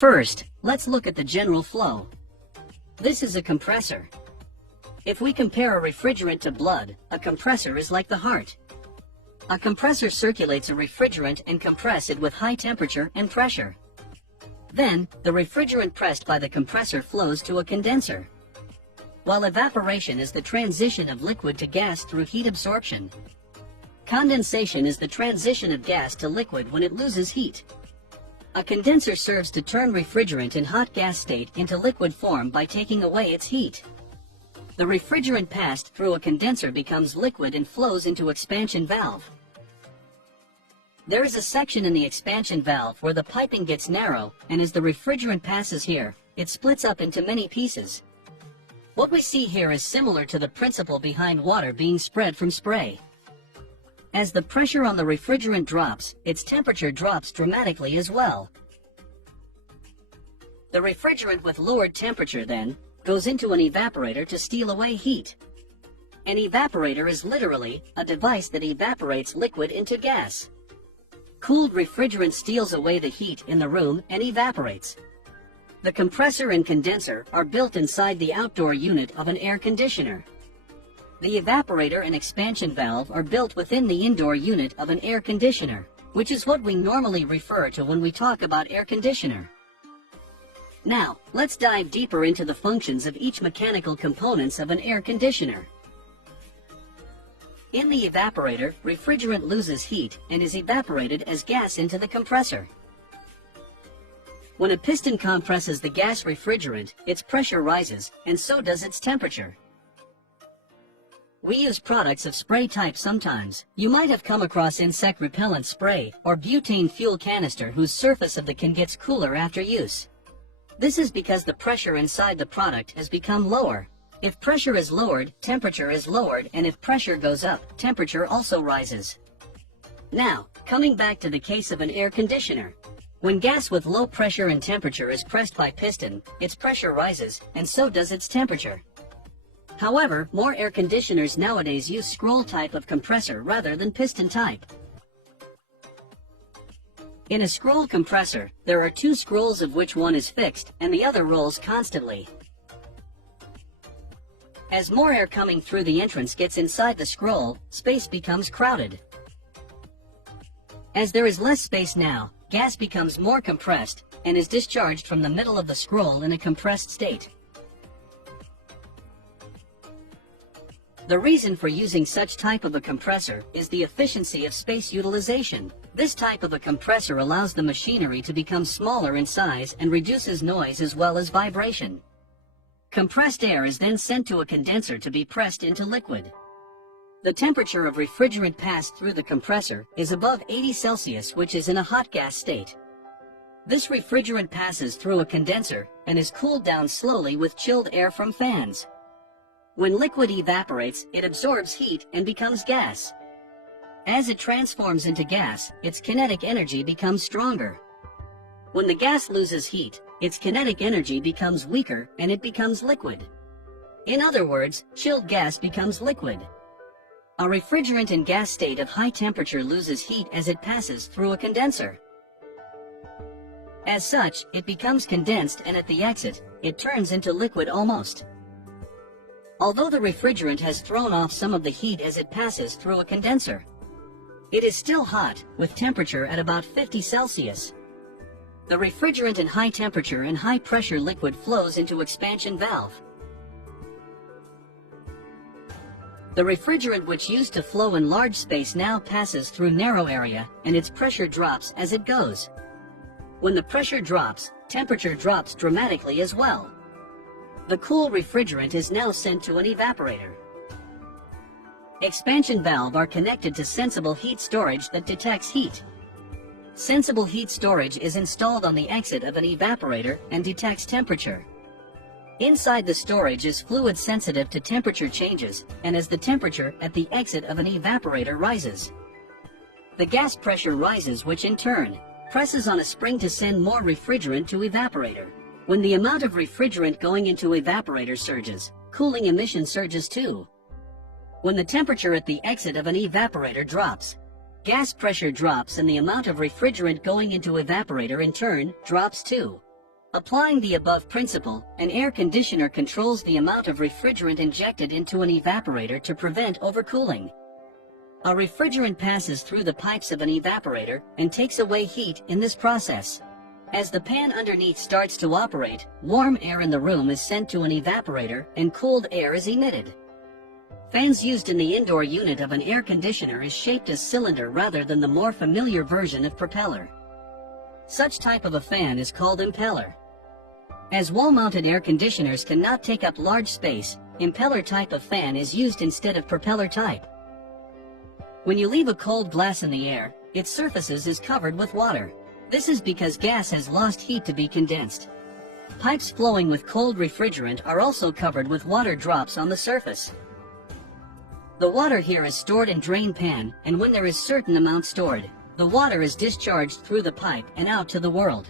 First, let's look at the general flow. This is a compressor. If we compare a refrigerant to blood, a compressor is like the heart. A compressor circulates a refrigerant and compresses it with high temperature and pressure. Then, the refrigerant pressed by the compressor flows to a condenser. While evaporation is the transition of liquid to gas through heat absorption. Condensation is the transition of gas to liquid when it loses heat. A condenser serves to turn refrigerant in hot gas state into liquid form by taking away its heat. The refrigerant passed through a condenser becomes liquid and flows into expansion valve. There is a section in the expansion valve where the piping gets narrow, and as the refrigerant passes here, it splits up into many pieces. What we see here is similar to the principle behind water being spread from spray. As the pressure on the refrigerant drops, its temperature drops dramatically as well. The refrigerant with lowered temperature then goes into an evaporator to steal away heat. An evaporator is literally a device that evaporates liquid into gas. Cooled refrigerant steals away the heat in the room and evaporates. The compressor and condenser are built inside the outdoor unit of an air conditioner. The evaporator and expansion valve are built within the indoor unit of an air conditioner, which is what we normally refer to when we talk about air conditioner. Now, let's dive deeper into the functions of each mechanical components of an air conditioner. In the evaporator, refrigerant loses heat and is evaporated as gas into the compressor. When a piston compresses the gas refrigerant, its pressure rises, and so does its temperature. We use products of spray type sometimes. You might have come across insect repellent spray or butane fuel canister whose surface of the can gets cooler after use. This is because the pressure inside the product has become lower. If pressure is lowered, temperature is lowered, and if pressure goes up, temperature also rises. Now, coming back to the case of an air conditioner. When gas with low pressure and temperature is pressed by piston, its pressure rises, and so does its temperature. However, more air conditioners nowadays use scroll type of compressor rather than piston type. In a scroll compressor, there are two scrolls of which one is fixed and the other rolls constantly. As more air coming through the entrance gets inside the scroll, space becomes crowded. As there is less space now, gas becomes more compressed and is discharged from the middle of the scroll in a compressed state. The reason for using such type of a compressor is the efficiency of space utilization. This type of a compressor allows the machinery to become smaller in size and reduces noise as well as vibration. Compressed air is then sent to a condenser to be pressed into liquid. The temperature of refrigerant passed through the compressor is above 80 Celsius, which is in a hot gas state. This refrigerant passes through a condenser and is cooled down slowly with chilled air from fans. When liquid evaporates, it absorbs heat and becomes gas. As it transforms into gas, its kinetic energy becomes stronger. When the gas loses heat, its kinetic energy becomes weaker and it becomes liquid. In other words, chilled gas becomes liquid. A refrigerant in gas state of high temperature loses heat as it passes through a condenser. As such, it becomes condensed and at the exit, it turns into liquid almost. Although the refrigerant has thrown off some of the heat as it passes through a condenser, it is still hot, with temperature at about 50 Celsius. The refrigerant in high temperature and high pressure liquid flows into expansion valve. The refrigerant which used to flow in large space now passes through narrow area and its pressure drops as it goes. When the pressure drops, temperature drops dramatically as well. The cool refrigerant is now sent to an evaporator. Expansion valve are connected to sensible heat storage that detects heat. Sensible heat storage is installed on the exit of an evaporator and detects temperature. Inside the storage is fluid sensitive to temperature changes, and as the temperature at the exit of an evaporator rises, the gas pressure rises, which in turn presses on a spring to send more refrigerant to evaporator. When the amount of refrigerant going into evaporator surges, cooling emission surges too. When the temperature at the exit of an evaporator drops, gas pressure drops and the amount of refrigerant going into evaporator in turn drops too. Applying the above principle, an air conditioner controls the amount of refrigerant injected into an evaporator to prevent overcooling. A refrigerant passes through the pipes of an evaporator and takes away heat in this process. As the pan underneath starts to operate, warm air in the room is sent to an evaporator and cooled air is emitted. Fans used in the indoor unit of an air conditioner is shaped as cylinder rather than the more familiar version of propeller. Such type of a fan is called impeller. As wall-mounted air conditioners cannot take up large space, impeller type of fan is used instead of propeller type. When you leave a cold glass in the air, its surfaces is covered with water. This is because gas has lost heat to be condensed. Pipes flowing with cold refrigerant are also covered with water drops on the surface. The water here is stored in drain pan, and when there is certain amount stored, the water is discharged through the pipe and out to the world.